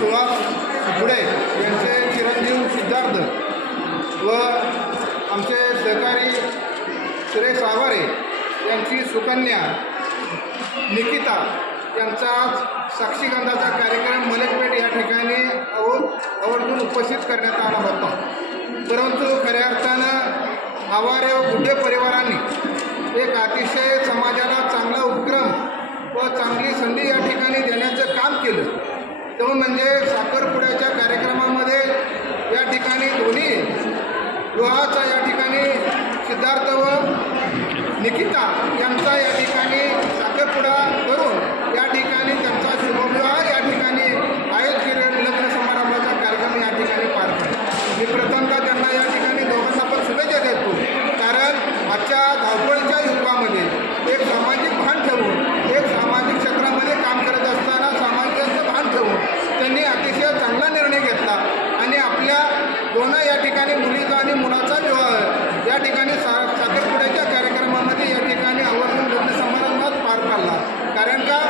सुहास पुढे यांचे चिरंजीव सिद्धार्थ व आमचे सहकारी सुरेश आवारे यांची सुकन्या निकिता यांचा साक्षीगंधाचा कार्यक्रम मलकपेठ या ठिकाणी आव आवर्जून उपस्थित करण्यात आला होता. परंतु खऱ्या अर्थानं आवारे व गुड्डे परिवारांनी एक अतिशय सिद्धार्थ व निकिता यांचा या ठिकाणी साखरपुडा करून या ठिकाणी त्यांचा शुभविवाह या ठिकाणी आयोग केलेला लग्न समारंभाचा कार्यक्रम या ठिकाणी पार पडला. मी प्रथमता त्यांना या ठिकाणी दोघांना पण शुभेच्छा देतो. कारण आजच्या धावपळीच्या युगामध्ये एक सामाजिक भान ठेवून एक सामाजिक क्षेत्रामध्ये काम करत असताना सामाजिक भान ठेवून त्यांनी अतिशय चांगला निर्णय घेतला आणि आपल्या दोन या ठिकाणी मुलीचा आणि मुलाचा सरकार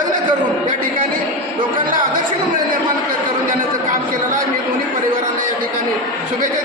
संलग्न करून या ठिकाणी लोकांना आदर्श निर्माण करून देण्याचं काम केलेलं आहे. मी दोन्ही परिवारांना या ठिकाणी शुभेच्छा